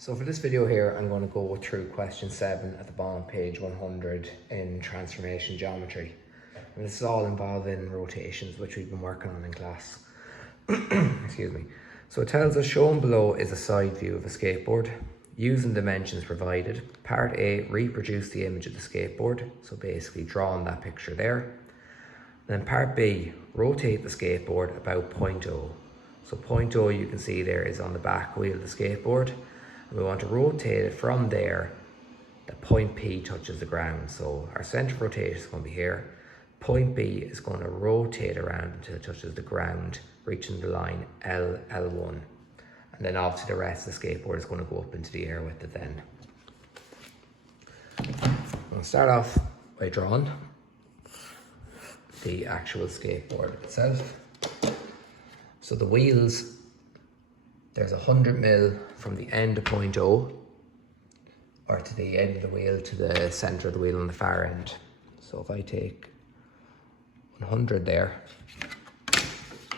So for this video here, I'm going to go through question 7 at the bottom of page 100 in transformation geometry. And this is all involving rotations, which we've been working on in class. Excuse me. So it tells us shown below is a side view of a skateboard. Using dimensions provided, part A, reproduce the image of the skateboard. So basically drawing that picture there. Then part B, rotate the skateboard about point O. So point O you can see there is on the back wheel of the skateboard. And we want to rotate it from there that point P touches the ground. So our center of rotation is going to be here. Point B is going to rotate around until it touches the ground, reaching the line L1. And then obviously the rest of the skateboard is going to go up into the air with it then. I'm going to start off by drawing the actual skateboard itself. So the wheels, there's 100 mil from the end of point O, or to the end of the wheel to the center of the wheel on the far end. So if I take 100 there,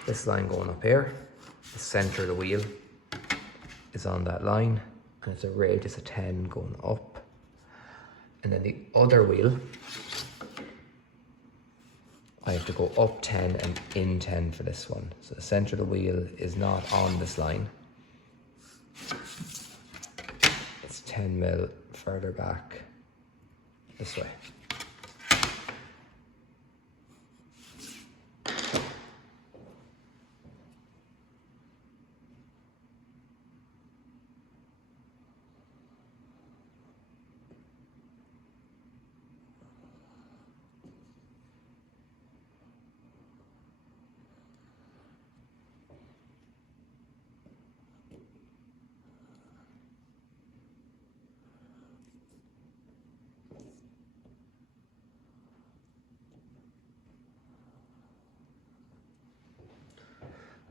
this line going up here, the center of the wheel is on that line, and it's a radius of 10 going up. And then the other wheel, I have to go up 10 and in 10 for this one. So the center of the wheel is not on this line. It's 10 mil further back this way.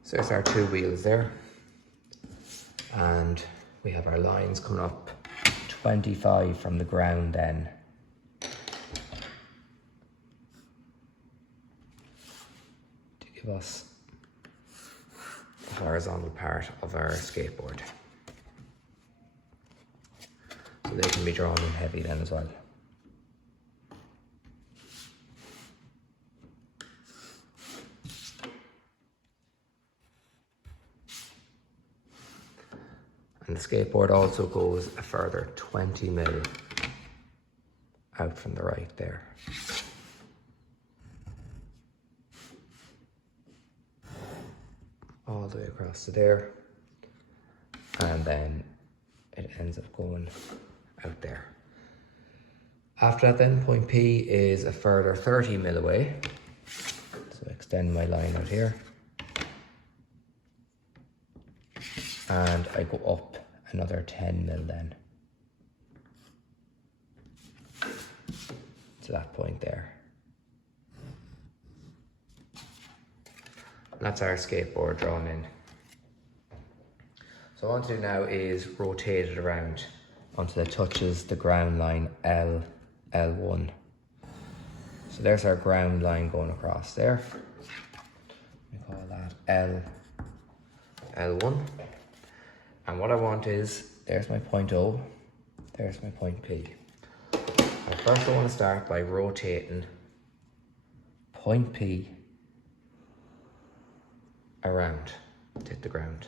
So there's our two wheels there, and we have our lines coming up 25 from the ground then. To give us the horizontal part of our skateboard. So they can be drawn in heavy then as well. And the skateboard also goes a further 20 mil out from the right there. All the way across to there. And then it ends up going out there. After that then, point P is a further 30 mil away. So I extend my line out here. And I go up another 10 mil then to that point there. And that's our skateboard drawn in. So what I want to do now is rotate it around until it touches the ground line L1. So there's our ground line going across there. We call that L1. And what I want is, there's my point O, there's my point P. Now first I want to start by rotating point P around to hit the ground.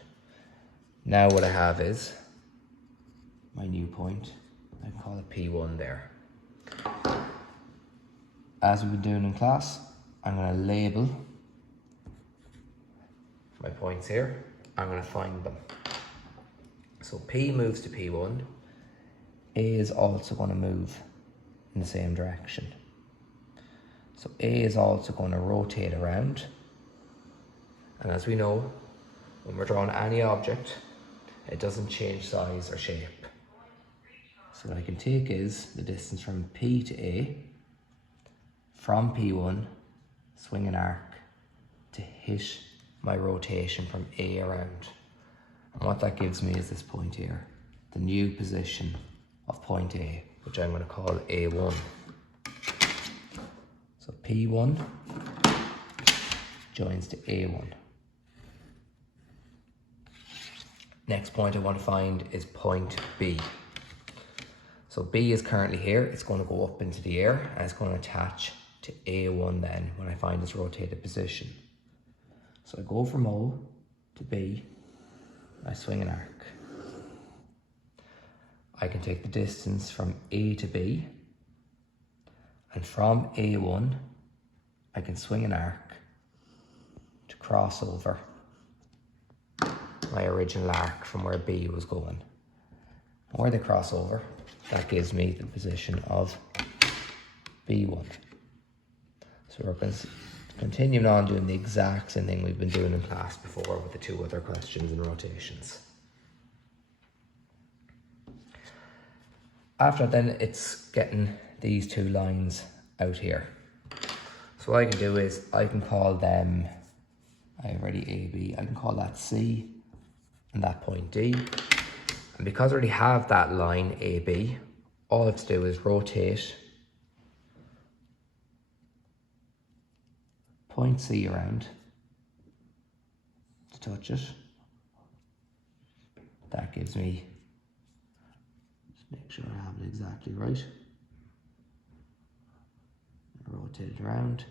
Now what I have is my new point. I can call it P1 there. As we've been doing in class, I'm going to label my points here. I'm going to find them. So P moves to P1, A is also going to move in the same direction. So A is also going to rotate around. And as we know, when we're drawing any object, it doesn't change size or shape. So what I can take is the distance from P to A, from P1, swing an arc to hit my rotation from A around. And what that gives me is this point here, the new position of point A, which I'm going to call A1. So P1 joins to A1. Next point I want to find is point B. So B is currently here. It's going to go up into the air and it's going to attach to A1 then when I find its rotated position. So I go from O to B, I swing an arc. I can take the distance from A to B, and from A1 I can swing an arc to cross over my original arc from where B was going. And where they cross over, that gives me the position of B1. So we're continuing on doing the exact same thing we've been doing in class before with the two other questions and rotations. After that, then it's getting these two lines out here. So what I can do is I can call them, I have already AB, I can call that C and that point D. And because I already have that line AB, all I have to do is rotate point C around to touch it. That gives me, just make sure I have it exactly right. Rotate it around,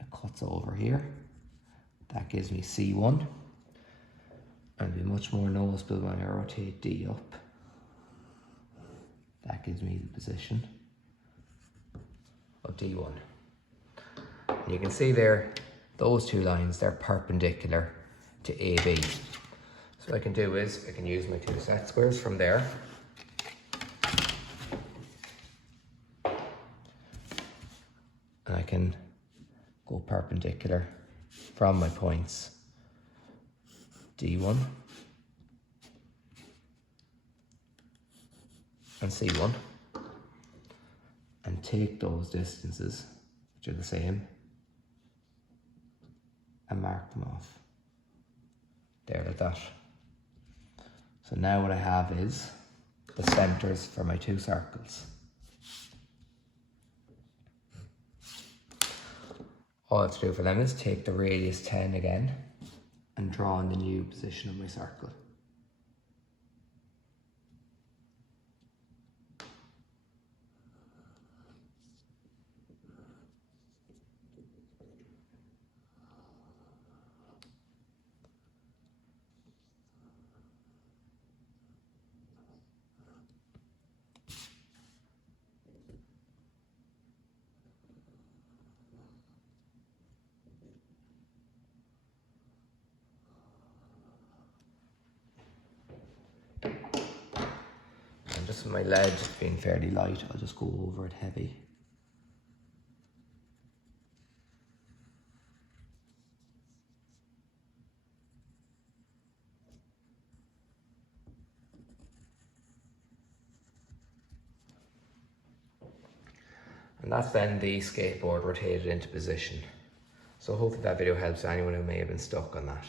it cuts over here. That gives me C1. And it'll be much more noticeable when I rotate D up. That gives me the position of D1. And you can see there, those two lines, they're perpendicular to AB. So what I can do is, I can use my two set squares from there. And I can go perpendicular from my points D1 and C1 and take those distances, which are the same, and mark them off there like that. So now what I have is the centers for my two circles. All I have to do for them is take the radius 10 again and draw in the new position of my circle. Just with my lead being fairly light, I'll just go over it heavy. And that's then the skateboard rotated into position. So hopefully that video helps anyone who may have been stuck on that.